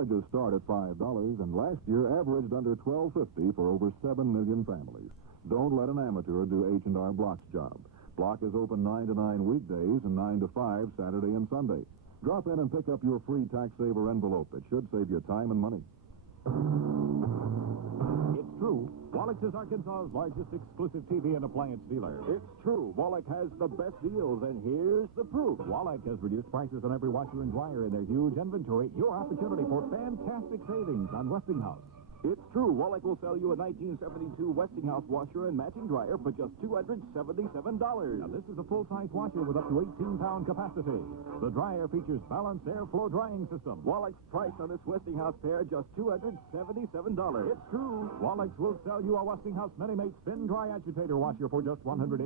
Charges start at $5 and last year averaged under $12.50 for over 7 million families. Don't let an amateur do H&R Block's job. Block is open 9 to 9 weekdays and 9 to 5 Saturday and Sunday. Drop in and pick up your free tax saver envelope. It should save you time and money. It's true. Wallach's is Arkansas's largest exclusive TV and appliance dealer. It's true. Wallach has the best deals, and here's the proof. Wallach has reduced prices on every washer and dryer in their huge inventory. Your opportunity for fantastic savings on Westinghouse. It's true. Wallach will sell you a 1972 Westinghouse washer and matching dryer for just $277. Now, this is a full-size washer with up to 18-pound capacity. The dryer features balanced airflow drying system. Wallach's price on this Westinghouse pair, just $277. It's true. Wallach's will sell you a Westinghouse Mini-Mate Spin Dry Agitator washer for just $187.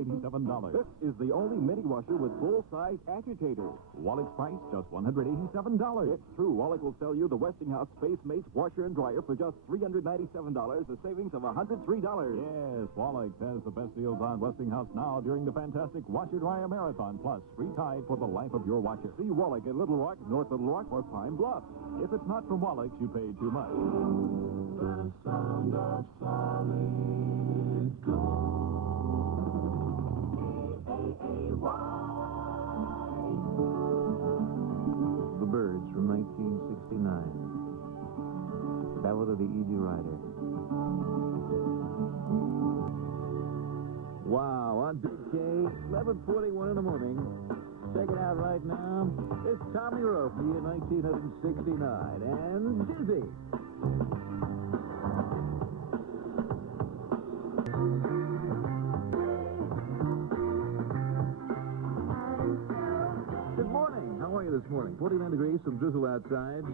This is the only mini washer with full-size agitator. Wallach's price, just $187. It's true. Wallach will sell you the Westinghouse Space Mate washer and dryer for just $397, a savings of $103. Yes, Wallach has the best deals on Westinghouse now during the fantastic Washer Dryer Marathon, plus free tide for the life of your washer. See Wallach in Little Rock, North Little Rock, or Pine Bluff. If it's not from Wallach, you paid too much. The sound of solid gold. The Birds from 1969. Ballad of the Easy Rider. Wow, on Big K, 11:41 in the morning. Check it out right now. It's Tommy Rowe for the year 1969 and Dizzy. Good morning. How are you this morning? 49 degrees, some drizzle outside.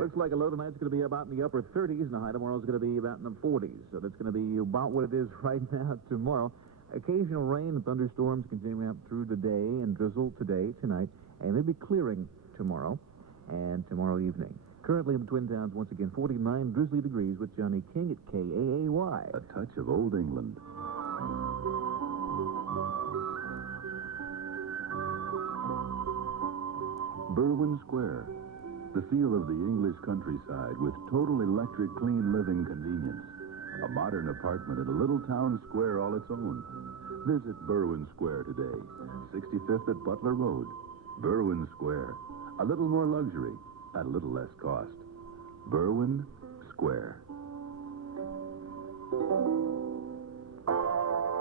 Looks like a low tonight's going to be about in the upper 30s, and the high tomorrow's going to be about in the 40s. So that's going to be about what it is right now tomorrow. Occasional rain and thunderstorms continuing up through the day, and drizzle today, tonight, and maybe clearing tomorrow and tomorrow evening. Currently in the Twin Towns, once again, 49 drizzly degrees with Jonnie King at KAAY. A touch of old England. Berwyn Square. The feel of the English countryside with total electric clean living convenience. A modern apartment in a little town square all its own. Visit Berwyn Square today. 65th at Butler Road. Berwyn Square. A little more luxury at a little less cost. Berwyn Square.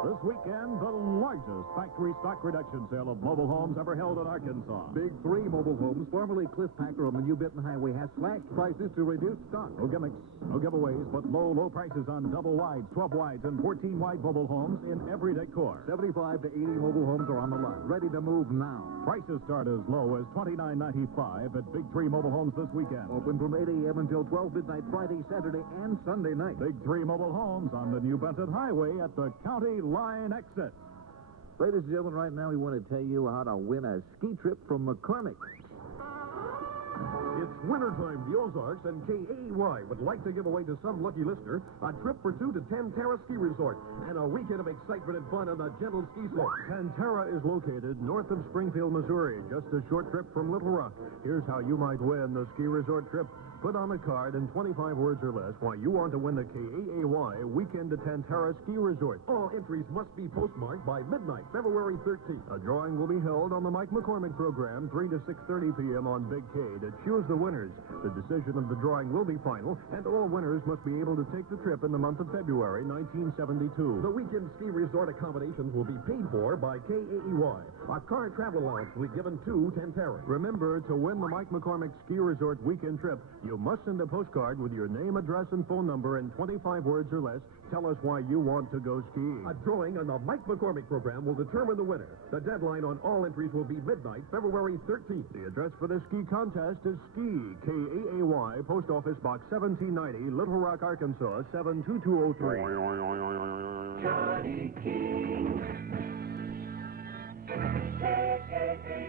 This weekend, the largest factory stock reduction sale of mobile homes ever held in Arkansas. Big 3 mobile homes, formerly Cliff Packer on the New Benton Highway, has slashed prices to reduce stock. No gimmicks, no giveaways, but low prices on double wides, 12 wides, and 14 wide mobile homes in every decor. 75 to 80 mobile homes are on the lot, ready to move now. Prices start as low as $29.95 at Big 3 mobile homes this weekend. Open from 8 a.m. until 12 midnight Friday, Saturday, and Sunday night. Big 3 mobile homes on the New Benton Highway at the County Line exit. Ladies and gentlemen, right now we want to tell you how to win a ski trip from McCormick. It's wintertime in the Ozarks, and KAAY would like to give away to some lucky listener a trip for 2 to Tantara Ski Resort and a weekend of excitement and fun on the gentle ski slope. Tantara is located north of Springfield, Missouri, just a short trip from Little Rock. Here's how you might win the ski resort trip. Put on a card in 25 words or less why you want to win the KAAY Weekend to Tantara Ski Resort. All entries must be postmarked by midnight, February 13th. A drawing will be held on the Mike McCormick program, 3 to 6:30 p.m. on Big K to choose the winners. The decision of the drawing will be final, and all winners must be able to take the trip in the month of February 1972. The weekend ski resort accommodations will be paid for by KAAY. A car travel allowance will be given to Tantara. Remember, to win the Mike McCormick Ski Resort weekend trip, you must send a postcard with your name, address, and phone number in 25 words or less. Tell us why you want to go skiing. A drawing on the Mike McCormick program will determine the winner. The deadline on all entries will be midnight, February 13th. The address for the ski contest is Ski, KAAY, Post Office Box 1790, Little Rock, Arkansas, 72203. Jonnie King. KAAY.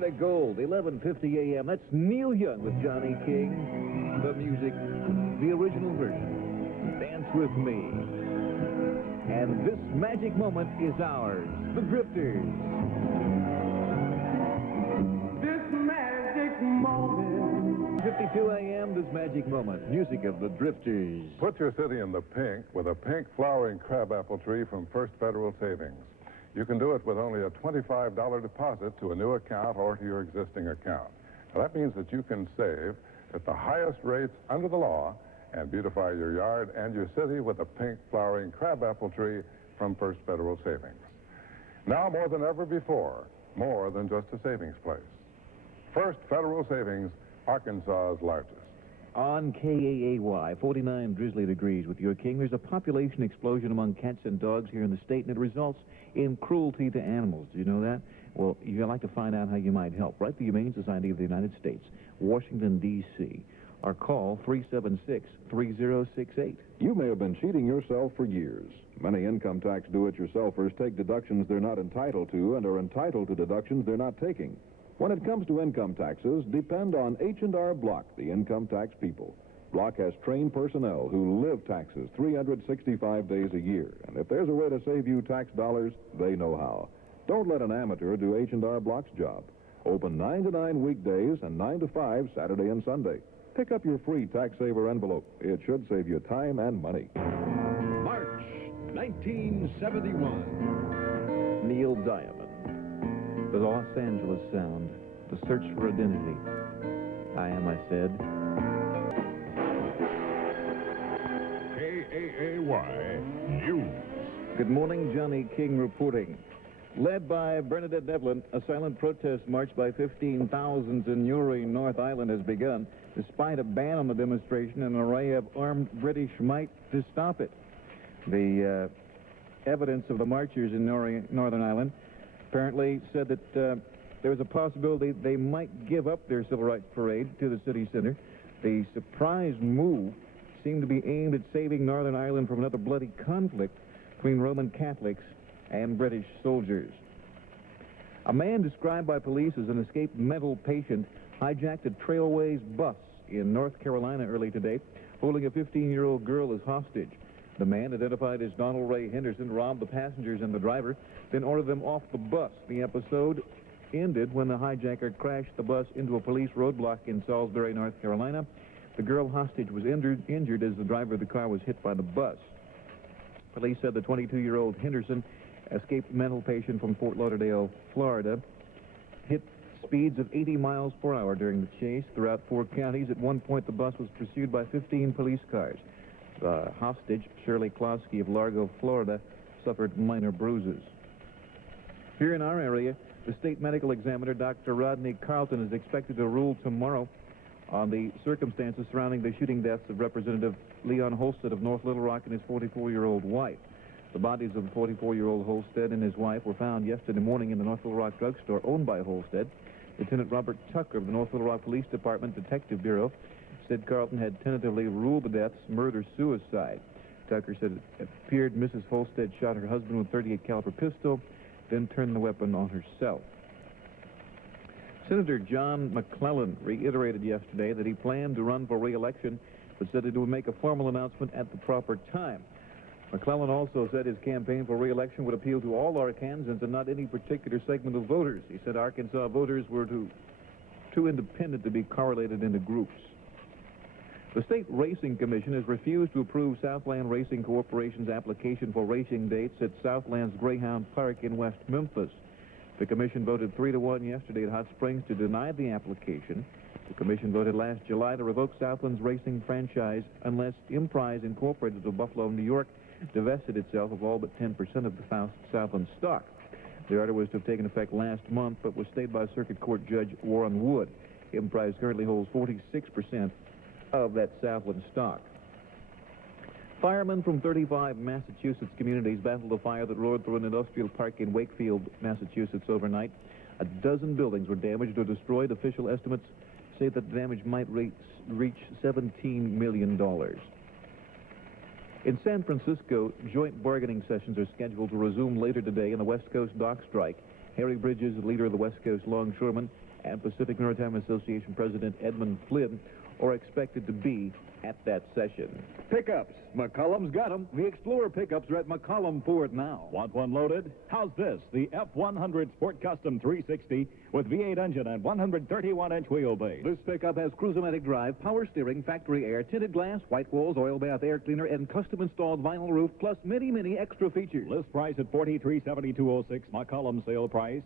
Heart of Gold, 11:50 a.m. That's Neil Young with Jonnie King. The music, the original version. Dance with me. And this magic moment is ours, the Drifters. This magic moment. 52 a.m., this magic moment. Music of the Drifters. Put your city in the pink with a pink flowering crabapple tree from First Federal Savings. You can do it with only a $25 deposit to a new account or to your existing account. Now, that means that you can save at the highest rates under the law and beautify your yard and your city with a pink flowering crabapple tree from First Federal Savings. Now more than ever before, more than just a savings place. First Federal Savings, Arkansas's largest. On KAAY, 49 drizzly degrees with your king. There's a population explosion among cats and dogs here in the state, and it results in cruelty to animals. Do you know that? Well, you'd like to find out how you might help. Write the Humane Society of the United States, Washington, D.C., or call 376-3068. You may have been cheating yourself for years. Many income tax do-it-yourselfers take deductions they're not entitled to and are entitled to deductions they're not taking. When it comes to income taxes, depend on H&R Block, the income tax people. Block has trained personnel who live taxes 365 days a year. And if there's a way to save you tax dollars, they know how. Don't let an amateur do H&R Block's job. Open 9 to 9 weekdays and 9 to 5 Saturday and Sunday. Pick up your free tax saver envelope. It should save you time and money. March 1971. Neil Diamond. The Los Angeles Sound. The search for identity. I am, I said. KAAY News. Good morning, Jonnie King reporting. Led by Bernadette Devlin, a silent protest march by 15,000 in Newry, North Island has begun, despite a ban on the demonstration and an array of armed British might to stop it. The evidence of the marchers in Newry, Northern Ireland apparently said that there was a possibility they might give up their civil rights parade to the city center. The surprise move seemed to be aimed at saving Northern Ireland from another bloody conflict between Roman Catholics and British soldiers. A man described by police as an escaped mental patient hijacked a Trailways bus in North Carolina early today, holding a 15-year-old girl as hostage. The man, identified as Donald Ray Henderson, robbed the passengers and the driver, then ordered them off the bus. The episode ended when the hijacker crashed the bus into a police roadblock in Salisbury, North Carolina. The girl hostage was injured as the driver of the car was hit by the bus. Police said the 22-year-old Henderson, escaped mental patient from Fort Lauderdale, Florida, hit speeds of 80 miles per hour during the chase throughout 4 counties. At one point, the bus was pursued by 15 police cars. The hostage, Shirley Klosky of Largo, Florida, suffered minor bruises. Here in our area, the state medical examiner, Dr. Rodney Carlton, is expected to rule tomorrow on the circumstances surrounding the shooting deaths of Representative Leon Holstead of North Little Rock and his 44-year-old wife. The bodies of the 44-year-old Holstead and his wife were found yesterday morning in the North Little Rock drugstore owned by Holstead. Lieutenant Robert Tucker of the North Little Rock Police Department Detective Bureau said Carlton had tentatively ruled the deaths murder-suicide. Tucker said it appeared Mrs. Holstead shot her husband with a .38 caliber pistol, then turned the weapon on herself. Senator John McClellan reiterated yesterday that he planned to run for re-election, but said that he would make a formal announcement at the proper time. McClellan also said his campaign for re-election would appeal to all Arkansans and not any particular segment of voters. He said Arkansas voters were too independent to be correlated into groups. The State Racing Commission has refused to approve Southland Racing Corporation's application for racing dates at Southland's Greyhound Park in West Memphis. The commission voted 3-1 yesterday at Hot Springs to deny the application. The commission voted last July to revoke Southland's racing franchise unless Emprise Incorporated of Buffalo, New York, divested itself of all but 10% of the Southland stock. The order was to have taken effect last month, but was stayed by Circuit Court Judge Warren Wood. Emprise currently holds 46% of that Southland stock. Firemen from 35 Massachusetts communities battled a fire that roared through an industrial park in Wakefield, Massachusetts overnight. A dozen buildings were damaged or destroyed. Official estimates say that the damage might reach $17 million. In San Francisco, joint bargaining sessions are scheduled to resume later today in the West Coast dock strike. Harry Bridges, the leader of the West Coast longshoremen, and Pacific Maritime Association President Edmund Flynn are expected to be at that session. Pickups. McCollum's got them. The Explorer pickups are at McCollum Ford now. Want one loaded? How's this? The F-100 Sport Custom 360 with V8 engine and 131-inch wheelbase. This pickup has cruise-o-matic drive, power steering, factory air, tinted glass, white walls, oil bath air cleaner, and custom-installed vinyl roof, plus many extra features. List price at $43,7206. McCollum sale price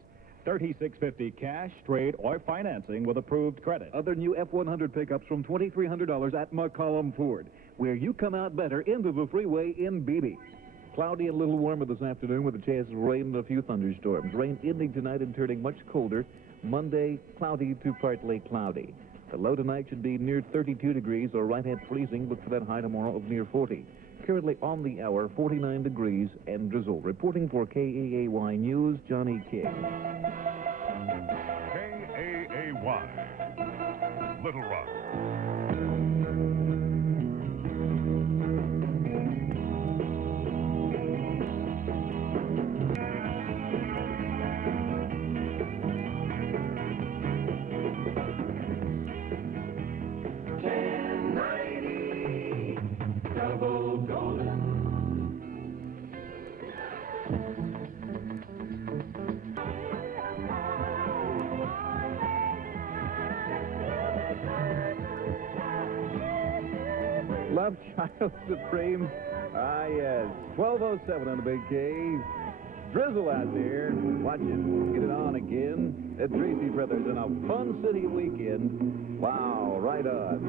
$36.50 cash, trade, or financing with approved credit. Other new F-100 pickups from $2,300 at McCollum Ford, where you come out better into the freeway in Beebe. Cloudy and a little warmer this afternoon with a chance of rain and a few thunderstorms. Rain ending tonight and turning much colder. Monday, cloudy to partly cloudy. The low tonight should be near 32 degrees or right at freezing. Look for that high tomorrow of near 40. Currently on the hour, 49 degrees and drizzle. Reporting for KAAY News, Jonnie King. KAAY, Little Rock. Love Child Supreme. Ah, yes. 12:07 on the Big K. Drizzle out there. Watch it. Get it on again. At Tracy Brothers in a Fun City weekend. Wow, right on.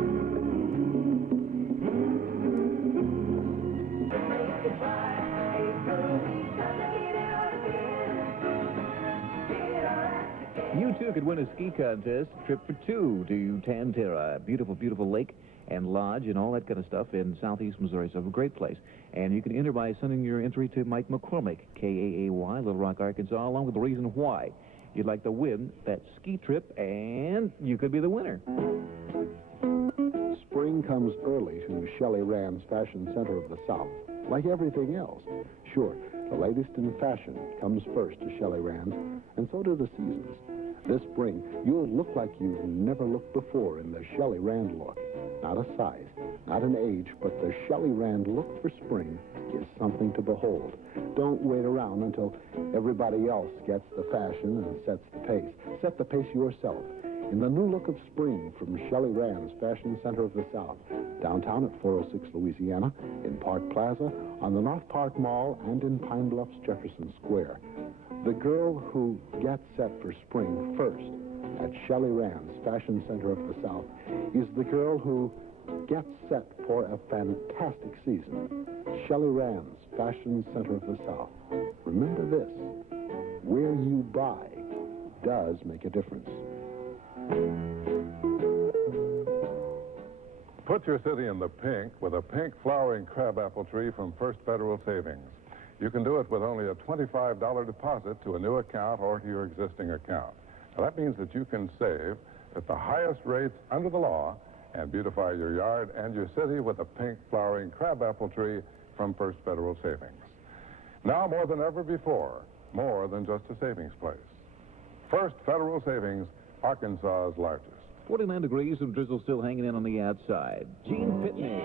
You too could win a ski contest. Trip for two to Tantera. Beautiful lake and lodge and all that kind of stuff in southeast Missouri. So a great place. And you can enter by sending your entry to Mike McCormick, KAAY, Little Rock, Arkansas, along with the reason why you'd like to win that ski trip, and you could be the winner. Spring comes early to Shelley Rand's Fashion Center of the South, like everything else. Sure, the latest in fashion comes first to Shelley Rand's, and so do the seasons. This spring, you'll look like you've never looked before in the Shelley Rand look. Not a size, not an age, but the Shelley Rand look for spring is something to behold. Don't wait around until everybody else gets the fashion and sets the pace. Set the pace yourself in the new look of spring from Shelley Rand's Fashion Center of the South, downtown at 406 Louisiana, in Park Plaza, on the North Park Mall, and in Pine Bluff's Jefferson Square. The girl who gets set for spring first at Shelley Rand's Fashion Center of the South is the girl who gets set for a fantastic season. Shelley Rand's Fashion Center of the South. Remember this, where you buy does make a difference. Put your city in the pink with a pink flowering crabapple tree from First Federal Savings. You can do it with only a $25 deposit to a new account or to your existing account. Now, that means that you can save at the highest rates under the law and beautify your yard and your city with a pink flowering crabapple tree from First Federal Savings. Now more than ever before, more than just a savings place. First Federal Savings, Arkansas's largest. 49 degrees, some drizzle still hanging in on the outside. Gene Pitney.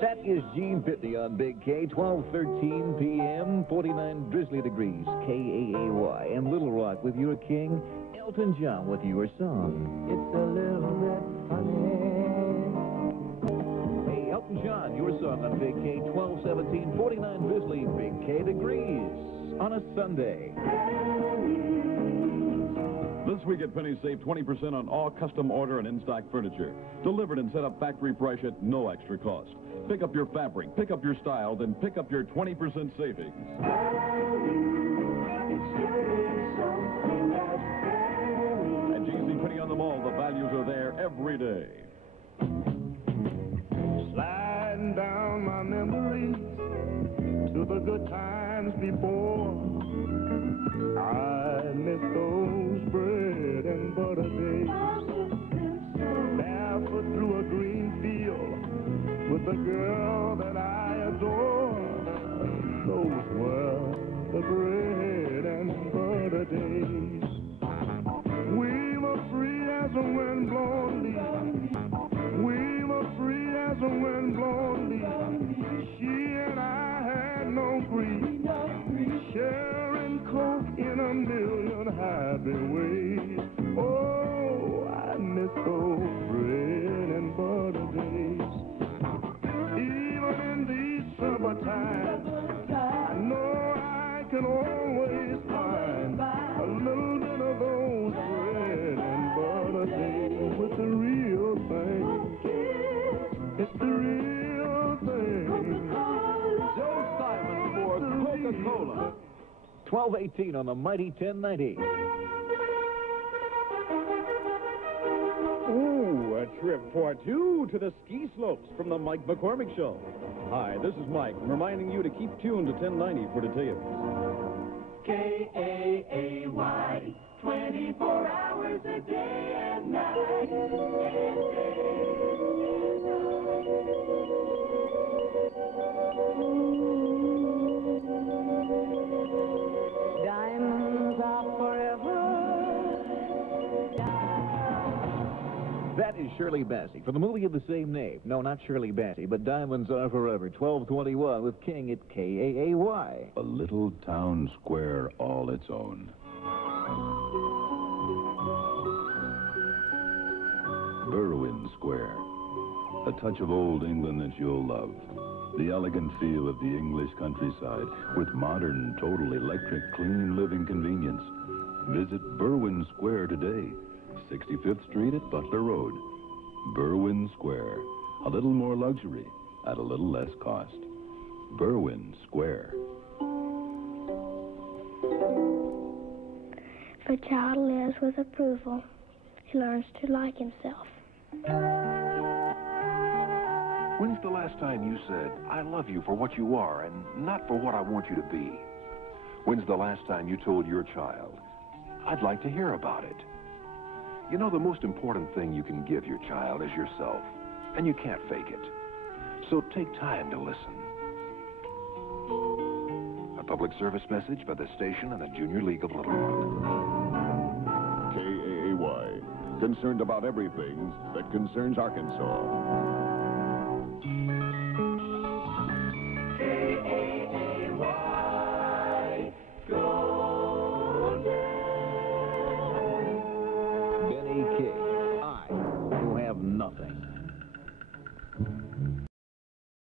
That is Gene Pitney on Big K, 12:13 p.m., 49 drizzly degrees, KAAY. And Little Rock with your king, Elton John with your song. It's a little bit funny. Hey, Elton John, your song on Big K, 12:17, 49 drizzly, Big K degrees on a Sunday. This week at Penny, save 20% on all custom order and in-stock furniture. Delivered and set up factory price at no extra cost. Pick up your fabric, pick up your style, then pick up your 20% savings. At J.C. Penney on the Mall, the values are there every day. Sliding down my memories to the good times before. I miss those bread and butter days. Barefoot through a green field with the girl that I the bread and butter days. We were free as a wind-blown leaf. We were free as a wind-blown leaf. She and I had no grief, sharing coke in a million happy ways. Oh, I miss those bread and butter days. Even in these summertime, I know I can always find a little bit of those bread and butter days with the real thing. It's the real thing. Joe Simon for Coca-Cola. 12:18 on the mighty 1090. Ooh, a trip for two to the ski slopes from the Mike McCormick Show. Hi, this is Mike, reminding you to keep tuned to 1090 for details. KAAY, 24 hours a day and night. Diamonds are forever. That is Shirley Bassey from the movie of the same name. No, not Shirley Bassey, but Diamonds Are Forever. 12:21 with King at KAAY. A little town square all its own. Berwyn Square. A touch of old England that you'll love. The elegant feel of the English countryside with modern, total electric, clean living convenience. Visit Berwyn Square today. 65th Street at Butler Road. Berwyn Square. A little more luxury at a little less cost. Berwyn Square. If a child lives with approval, he learns to like himself. When's the last time you said, I love you for what you are and not for what I want you to be? When's the last time you told your child, I'd like to hear about it? You know, the most important thing you can give your child is yourself, and you can't fake it. So take time to listen. A public service message by the station and the Junior League of Little Rock. KAAY, concerned about everything that concerns Arkansas.